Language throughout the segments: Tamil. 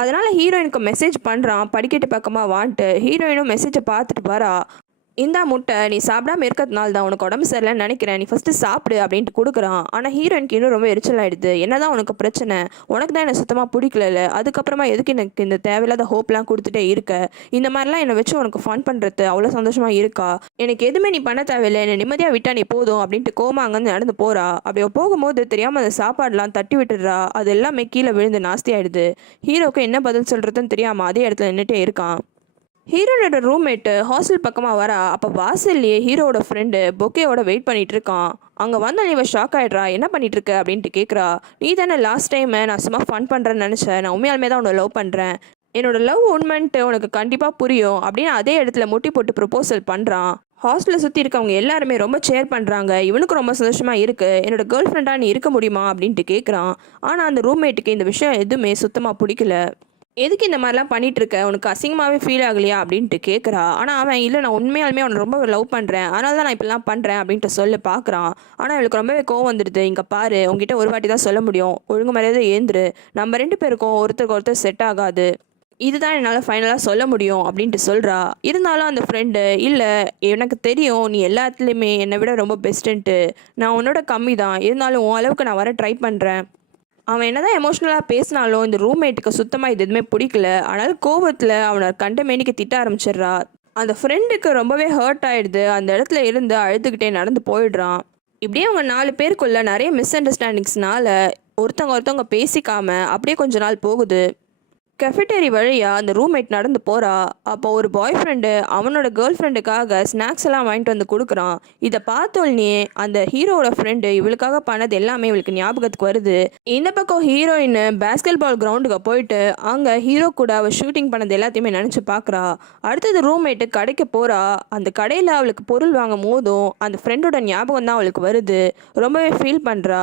அதனால் ஹீரோயினுக்கு மெசேஜ் பண்ணுறான் படிக்கட்டு பக்கமாக வான்ட்டு. ஹீரோயினும் மெசேஜை பார்த்துட்டு வரா. இந்தா முட்டை, நீ சாப்பிடாம இருக்கிறதுனால தான் உனக்கு உடம்பு சரியில்லைன்னு நினைக்கிறேன், நீ ஃபஸ்ட்டு சாப்பிடு அப்படின்ட்டு கொடுக்குறான். ஆனால் ஹீரோயினுக்கு இன்னும் ரொம்ப எரிச்சல் ஆகிடுது. என்னதான் உனக்கு பிரச்சனை, உனக்கு தான் என்னை சுத்தமாக பிடிக்கல, அதுக்கப்புறமா எதுக்கு எனக்கு இந்த தேவையில்லாத ஹோப்லாம் கொடுத்துட்டே இருக்க, இந்த மாதிரிலாம் என்னை வச்சு உனக்கு ஃபன் பண்ணுறது அவ்வளோ சந்தோஷமாக இருக்கா, எனக்கு எதுவுமே நீ பண்ண தேவையில்லை, என்னை நிம்மதியாக விட்டா நீ போதும் அப்படின்ட்டு கோமா அங்கேருந்து நடந்து போகிறா. அப்படி போகும்போது தெரியாமல் அந்த சாப்பாடுலாம் தட்டி விட்டுடுறா. அது எல்லாமே கீழே விழுந்து நாஸ்தி ஆகிடுது. ஹீரோக்கு என்ன பதில் சொல்கிறதுன்னு தெரியாமல் அதே இடத்துல நின்றுட்டே இருக்கான். ஹீரோனோட ரூம்மேட்டு ஹாஸ்டல் பக்கமாக வரா. அப்போ வாசல்லையே ஹீரோட ஃப்ரெண்டு பொக்கேவோட வெயிட் பண்ணிட்டு இருக்கான். அங்கே வந்த இவன் ஷாக் ஆகிடுறா. என்ன பண்ணிட்டு இருக்க அப்படின்ட்டு கேட்குறா. நீ தானே லாஸ்ட் டைம் நான் சும்மா ஃபன் பண்ணுறேன்னு நினச்சேன், நான் உண்மையாலுமே தான் உன்னை லவ் பண்ணுறேன், என்னோட லவ் உண்மைன்ட்டு உனக்கு கண்டிப்பாக புரியும் அப்படின்னு அதே இடத்துல முட்டி போட்டு ப்ரொபோசல் பண்ணுறான். ஹாஸ்டலில் சுற்றி இருக்கவங்க எல்லாருமே ரொம்ப சேர் பண்ணுறாங்க. இவனுக்கு ரொம்ப சந்தோஷமாக இருக்குது. என்னோட கேர்ள் ஃப்ரெண்டாக நீ இருக்க முடியுமா அப்படின்ட்டு கேட்குறான். ஆனால் அந்த ரூம்மேட்டுக்கு இந்த விஷயம் எதுவுமே சுத்தமாக பிடிக்கல. எதுக்கு இந்த மாதிரிலாம் பண்ணிட்டு இருக்க, உனக்கு அசிங்கமாகவே ஃபீல் ஆகலையா அப்படின்ட்டு கேட்குறா. ஆனால் அவன் இல்லை, நான் உண்மையாலுமே அவனை ரொம்ப லவ் பண்ணுறேன், அதனால தான் நான் இப்படிலாம் பண்ணுறேன் அப்படின்ட்டு சொல்ல பார்க்குறான். ஆனால் அவளுக்கு ரொம்பவே கோவம் வந்துடுது. இங்கே பாரு, உங்ககிட்ட ஒரு வாட்டி தான் சொல்ல முடியும், ஒழுங்கு மரியாதை ஏந்துரு, நம்ம 2 பேருக்கும் ஒருத்தருக்கு ஒருத்தர் செட் ஆகாது, இதுதான் என்னால் ஃபைனலாக சொல்ல முடியும் அப்படின்ட்டு சொல்கிறா. இருந்தாலும் அந்த ஃப்ரெண்டு, இல்லை எனக்கு தெரியும் நீ எல்லாத்துலேயுமே என்னை விட ரொம்ப பெஸ்ட்டுன்ட்டு, நான் உன்னோட கம்மி தான், இருந்தாலும் உன் அளவுக்கு நான் வர ட்ரை பண்ணுறேன். அவன் என்னதான் எமோஷ்னலாக பேசினாலும் இந்த ரூம்மேட்டுக்கு சுத்தமாக இது எதுவுமே பிடிக்கல. ஆனால் கோபத்தில் அவனை கண்ட மேனிக்கு திட்ட ஆரம்பிச்சிடுறா. அந்த ஃப்ரெண்டுக்கு ரொம்பவே ஹர்ட் ஆகிடுது. அந்த இடத்துல இருந்து அழுதுகிட்டே நடந்து போயிடுறான். இப்படியே அவங்க 4 பேருக்குள்ள நிறைய மிஸ் அண்டர்ஸ்டாண்டிங்ஸ்னால ஒருத்தவங்க பேசிக்காம அப்படியே கொஞ்ச நாள் போகுது. கெஃபெட்டேரி வழியாக அந்த ரூம்மேட் நடந்து போகிறா. அப்போ ஒரு பாய் ஃப்ரெண்டு அவனோட கேர்ள் ஃப்ரெண்டுக்காக ஸ்நாக்ஸ் எல்லாம் வாங்கிட்டு வந்து கொடுக்குறான். இதை பார்த்தோன்னே அந்த ஹீரோவோட ஃப்ரெண்டு இவளுக்காக பண்ணது எல்லாமே இவளுக்கு ஞாபகத்துக்கு வருது. இந்த பக்கம் ஹீரோயின் பேஸ்கெட் பால் கிரவுண்டுக்கு போயிட்டு அங்கே ஹீரோ கூட அவள் ஷூட்டிங் பண்ணது எல்லாத்தையுமே நினச்சி பார்க்குறா. அடுத்தது ரூம்மேட்டு கடைக்கு போகிறா. அந்த கடையில் அவளுக்கு பொருள் வாங்கும் போதும் அந்த ஃப்ரெண்டோட ஞாபகம் தான் அவளுக்கு வருது. ரொம்பவே ஃபீல் பண்ணுறா.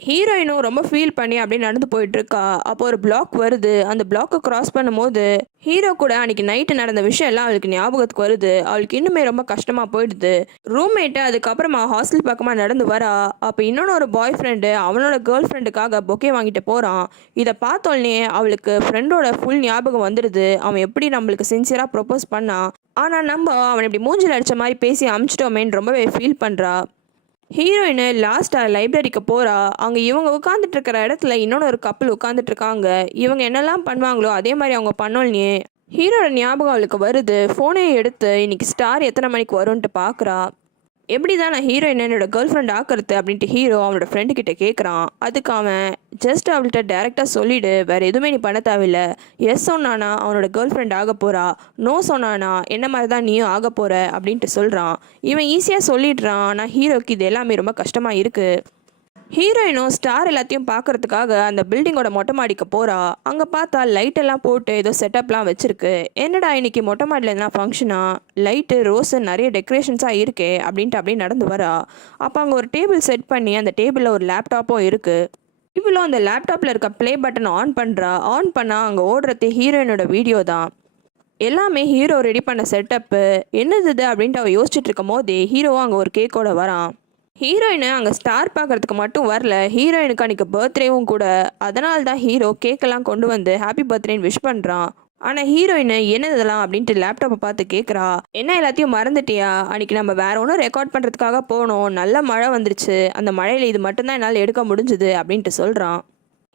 ஹீரோயினும் ரொம்ப ஃபீல் பண்ணி அப்படியே நடந்து போயிட்டுருக்கா. அப்போ ஒரு பிளாக் வருது. அந்த பிளாக்கை கிராஸ் பண்ணும்போது ஹீரோ கூட அன்றைக்கி நைட்டு நடந்த விஷயம் எல்லாம் அவளுக்கு ஞாபகத்துக்கு வருது. அவளுக்கு இன்னுமே ரொம்ப கஷ்டமாக போயிடுது. ரூம்மேட்டு அதுக்கப்புறமா ஹாஸ்டல் பக்கமாக நடந்து வரா. அப்போ இன்னொன்று ஒரு பாய் ஃப்ரெண்டு அவனோட கேர்ள் ஃப்ரெண்டுக்காக பொக்கே வாங்கிட்டு போகிறான். இதை பார்த்தோன்னே அவளுக்கு ஃப்ரெண்டோட ஃபுல் ஞாபகம் வந்துடுது. அவன் எப்படி நம்மளுக்கு சின்சியராக ப்ரொப்போஸ் பண்ணான், ஆனால் நம்ம அவனை இப்படி மூஞ்சில் அடித்த மாதிரி பேசி அமுச்சிட்டோமேன்னு ரொம்பவே ஃபீல் பண்ணுறா. ஹீரோயின் லாஸ்ட்டாக லைப்ரரிக்கு போகிறா. அங்கே இவங்க உட்காந்துட்டு இருக்கிற இடத்துல இன்னொன்று ஒரு கப்பல் உட்காந்துட்டு இருக்காங்க. இவங்க என்னெல்லாம் பண்ணுவாங்களோ அதே மாதிரி அவங்க பண்ணோன்னே ஹீரோட ஞாபகம் அவளுக்கு வருது. ஃபோனை எடுத்து இன்னைக்கு ஸ்டார் எத்தனை மணிக்கு வரும்ன்ட்டு பார்க்குறா. எப்படி தான் நான் ஹீரோயின் என்னோட கேர்ள் ஃப்ரெண்ட் ஆக்கிறது அப்படின்ட்டு ஹீரோ அவனோட ஃப்ரெண்டுக்கிட்ட கேட்குறான். அதுக்கு அவன் ஜஸ்ட் அவள்கிட்ட டேரெக்டாக சொல்லிவிடு, வேறு எதுவுமே நீ பண்ண தேவையில்லை, எஸ் சொன்னானா அவனோட கேர்ள் ஃப்ரெண்ட் ஆக போகிறா, நோ சொன்னானா என்ன மாதிரி தான் நீயும் ஆக போகிற அப்படின்ட்டு சொல்கிறான். இவன் ஈஸியாக சொல்லிடுறான். ஆனால் ஹீரோக்கு இது எல்லாமே ரொம்ப கஷ்டமாக இருக்குது. ஹீரோயினும் ஸ்டார் எல்லாத்தையும் பார்க்கறதுக்காக அந்த பில்டிங்கோட மொட்டை மாடிக்கு போகிறா. அங்கே பார்த்தா லைட்டெல்லாம் போட்டு ஏதோ செட்டப்லாம் வச்சுருக்கு. என்னடா இன்னைக்கு மொட்டை மாடியில் என்ன ஃபங்க்ஷனா, லைட்டு ரோஸு நிறைய டெக்கரேஷன்ஸாக இருக்கே அப்படின்ட்டு அப்படியே நடந்து வரா. அப்போ அங்கே ஒரு டேபிள் செட் பண்ணி அந்த டேபிளில் ஒரு லேப்டாப்பும் இருக்குது. இவ்வளோ அந்த லேப்டாப்பில் இருக்க ப்ளே பட்டன் ஆன் பண்ணுறா. ஆன் பண்ணால் அங்கே ஓடுறது ஹீரோயினோட வீடியோ தான். எல்லாமே ஹீரோ ரெடி பண்ண செட்டப்பு. என்னது இது அப்படின்ட்டு அவள் யோசிச்சுட்டு இருக்கும் போதே ஹீரோவும் அங்கே ஒரு கேக்கோட வரான். ஹீரோயினை அங்கே ஸ்டார் பார்க்குறதுக்கு மட்டும் வரல, ஹீரோயினுக்கு அன்றைக்கி பர்த்டேவும் கூட. அதனால தான் ஹீரோ கேக்கெல்லாம் கொண்டு வந்து ஹாப்பி பர்த்டேன்னு விஷ் பண்ணுறான். ஆனால் ஹீரோயின் என்னதெல்லாம் அப்படின்ட்டு லேப்டாப்பை பார்த்து கேட்குறா. என்ன எல்லாத்தையும் மறந்துட்டியா, அன்றைக்கி நம்ம வேற ஒன்றும் ரெக்கார்ட் பண்ணுறதுக்காக போனோம், நல்ல மழை வந்துருச்சு, அந்த மழையில் இது மட்டும்தான் என்னால் எடுக்க முடிஞ்சுது அப்படின்ட்டு சொல்கிறான்.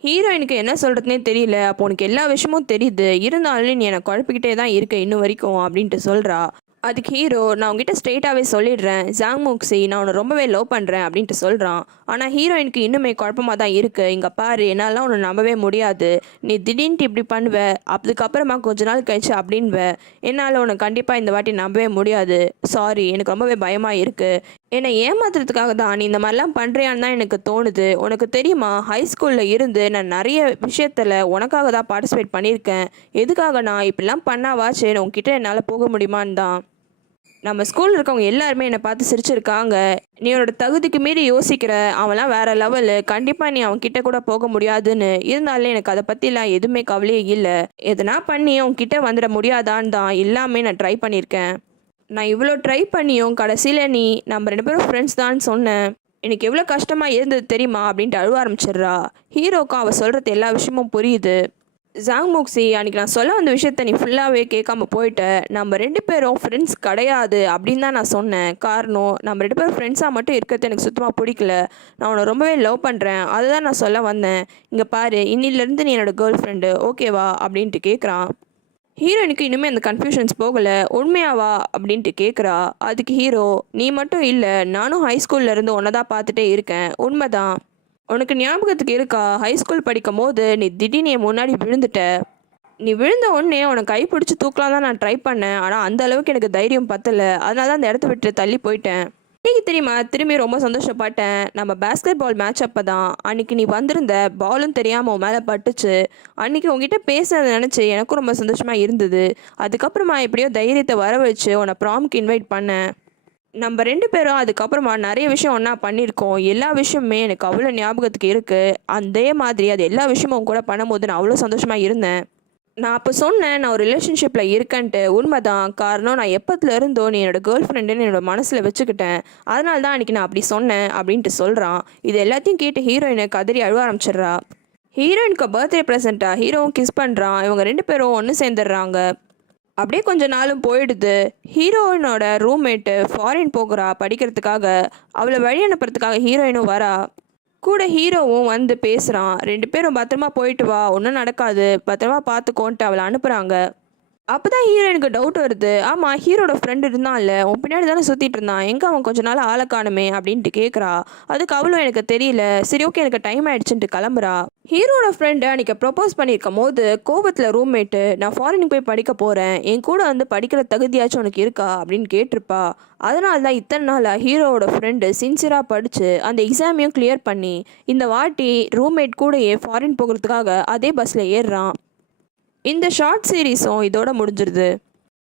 ஹீரோயினுக்கு என்ன சொல்கிறதுனே தெரியல. அப்போ உனக்கு எல்லா விஷயமும் தெரியுது, இருந்தாலும் நீ என்னை குழப்பிக்கிட்டே தான் இருக்க இன்னும் வரைக்கும் அப்படின்ட்டு சொல்கிறா. அதுக்கு ஹீரோ, நான் உங்ககிட்ட ஸ்ட்ரெயிட்டாகவே சொல்லிடுறேன், ஜாங் மூக்ஸி நான் உன்னை ரொம்பவே லவ் பண்ணுறேன் அப்படின்ட்டு சொல்கிறான். ஆனால் ஹீரோயினுக்கு இன்னுமே குழப்பமாக தான் இருக்குது. இங்கே பாரு, என்னாலாம் உன்னை நம்பவே முடியாது, நீ திடீர்னு இப்படி பண்ணுவ, அதுக்கப்புறமா கொஞ்ச நாள் கழிச்சு அப்படின்வ, என்னால் உன்னை கண்டிப்பாக இந்த வாட்டி நம்பவே முடியாது, சாரி, எனக்கு ரொம்பவே பயமாக இருக்குது, என்னை ஏமாத்துறதுக்காக தான் நீ இந்த மாதிரிலாம் பண்ணுறியான்னு தான் எனக்கு தோணுது. உனக்கு தெரியுமா, ஹை ஸ்கூலில் இருந்து நான் நிறைய விஷயத்தில் உனக்காக தான் பார்ட்டிசிபேட் பண்ணியிருக்கேன், எதுக்காக நான் இப்படிலாம் பண்ணாவாச்சு உன்கிட்ட என்னால் போக முடியுமான்னு தான். நம்ம ஸ்கூலில் இருக்கவங்க எல்லாருமே என்னை பார்த்து சிரிச்சிருக்காங்க, நீ உன்னோட தகுதிக்கு மீறி யோசிக்கிற, அவன்லாம் வேறு லெவலு, கண்டிப்பாக நீ அவன்கிட்ட கூட போக முடியாதுன்னு. இருந்தாலும் எனக்கு அதை பற்றிலாம் எதுவுமே கவலையே இல்லை, எதனா பண்ணி அவன்கிட்ட வந்துட முடியாதான்னு தான் எல்லாமே நான் ட்ரை பண்ணியிருக்கேன். நான் இவ்வளோ ட்ரை பண்ணியும் கடைசியில் நீ நம்ம 2 பேரும் ஃப்ரெண்ட்ஸ் தான் சொன்னேன், எனக்கு எவ்வளோ கஷ்டமாக இருந்தது தெரியுமா அப்படின்ட்டு அழுவ ஆரம்பிச்சிடுறா. ஹீரோக்கும் அவள் சொல்கிறது எல்லா விஷயமும் புரியுது. ஜாங்மோக்ஸி, அன்னைக்கு நான் சொல்ல வந்த விஷயத்த நீ ஃபுல்லாகவே கேட்காம போயிட்ட. நம்ம 2 பேரும் ஃப்ரெண்ட்ஸ் கிடையாது அப்படின்னு தான் நான் சொன்னேன். காரணம், நம்ம 2 பேரும் ஃப்ரெண்ட்ஸாக மட்டும் இருக்கிறது எனக்கு சுத்தமாக பிடிக்கல. நான் உன்னை ரொம்பவே லவ் பண்ணுறேன். அதை தான் நான் சொல்ல வந்தேன். இங்கே பாரு, இன்னிலேருந்து நீ என்னோட கேர்ள் ஃப்ரெண்டு, ஓகேவா அப்படின்ட்டு கேட்குறான். ஹீரோயினுக்கு இன்னுமே அந்த கன்ஃபியூஷன்ஸ் போகலை. உண்மையாவா அப்படின்ட்டு கேட்குறா. அதுக்கு ஹீரோ, நீ மட்டும் இல்லை, நானும் ஹை ஸ்கூல்லேருந்து உன்னை தான் பார்த்துட்டே இருக்கேன். உண்மைதான். உனக்கு ஞாபகத்துக்கு இருக்கா, ஹை ஸ்கூல் படிக்கும் போது நீ திடீர்னு என் முன்னாடி விழுந்துட்ட. நீ விழுந்த உடனே உனக்கு கை பிடிச்சி தூக்கலாம் தான் நான் ட்ரை பண்ணேன். ஆனால் அந்த அளவுக்கு எனக்கு தைரியம் பத்தலை. அதனால தான் அந்த இடத்த விட்டு தள்ளி போயிட்டேன். இன்னைக்கு தெரியுமா, திரும்பி ரொம்ப சந்தோஷப்பட்டேன். நம்ம பேஸ்கெட் பால் மேட்ச் அப்போ தான் அன்றைக்கி நீ வந்திருந்த, பாலும் தெரியாமல் உன் மேலே பட்டுச்சு. அன்றைக்கி உங்ககிட்ட பேசுனதை நினச்சி எனக்கும் ரொம்ப சந்தோஷமாக இருந்தது. அதுக்கப்புறமா எப்படியோ தைரியத்தை வர வச்சு உன்னை ப்ராம்க்கு இன்வைட் பண்ணேன். நம்ம 2 பேரும் அதுக்கப்புறமா நிறைய விஷயம் ஒன்றா பண்ணியிருக்கோம். எல்லா விஷயமுமே எனக்கு அவ்வளோ ஞாபகத்துக்கு இருக்குது. அதே மாதிரி அது எல்லா விஷயமும் உன் கூட பண்ணும்போது நான் அவ்வளோ சந்தோஷமாக இருந்தேன். நான் அப்போ சொன்னேன், நான் ஒரு ரிலேஷன்ஷிப்பில் இருக்கேன்ட்டு. உண்மைதான். காரணம், நான் எப்பத்துல இருந்தோ நீ என்னோட கேர்ள் ஃப்ரெண்டுன்னு என்னோட மனசில் வச்சுக்கிட்டேன். அதனால தான் அன்றைக்கி நான் அப்படி சொன்னேன் அப்படின்ட்டு சொல்கிறான். இது எல்லாத்தையும் கேட்டு ஹீரோயினை கதறி அழுவ ஆரம்பிச்சிடுறா. ஹீரோயினுக்கு பர்த்டே ப்ரெசென்ட்டாக ஹீரோவும் கிஸ் பண்ணுறான். இவங்க 2 பேரும் ஒன்று சேர்ந்துடுறாங்க. அப்படியே கொஞ்ச நாளும் போயிடுது. ஹீரோயினோட ரூம்மேட்டு ஃபாரின் போகிறா படிக்கிறதுக்காக. அவளை வழி அனுப்புறதுக்காக ஹீரோயினும் வரா. கூட ஹீரோவும் வந்து பேசுகிறான். 2 பேரும் பத்திரமா போயிட்டு வா, ஒன்றும் நடக்காது, பத்திரமா பார்த்துக்கோன்ட்டு அவளை அனுப்புகிறாங்க. அப்போ தான் ஹீரோயினுக்கு டவுட் வருது. ஆமாம், ஹீரோட ஃப்ரெண்டு இருந்தான்ல, உன் பின்னாடி தானே சுற்றிட்டு இருந்தான், எங்கே அவன் கொஞ்ச நாள் ஆளை காணுமே அப்படின்ட்டு கேட்குறா. அதுக்கு அவளும் எனக்கு தெரியல, சரி ஓகே எனக்கு டைம் ஆயிடுச்சுன்ட்டு கிளம்புறா. ஹீரோட ஃப்ரெண்டு அன்றைக்கி ப்ரப்போஸ் பண்ணியிருக்கும் போது கோபத்தில் ரூம்மேட்டு, நான் ஃபாரினுக்கு போய் படிக்க போகிறேன், என் கூட வந்து படிக்கிற தகுதியாச்சும் உனக்கு இருக்கா அப்படின்னு கேட்டிருப்பா. அதனால தான் இத்தனை நாளாக ஹீரோவோட ஃப்ரெண்டு சின்சியராக படித்து அந்த எக்ஸாமையும் கிளியர் பண்ணி இந்த வாட்டி ரூம்மேட் கூடயே ஃபாரின் போகிறதுக்காக அதே பஸ்ஸில் ஏறுறான். இந்த ஷார்ட் சீரீஸும் இதோட முடிஞ்சிருது.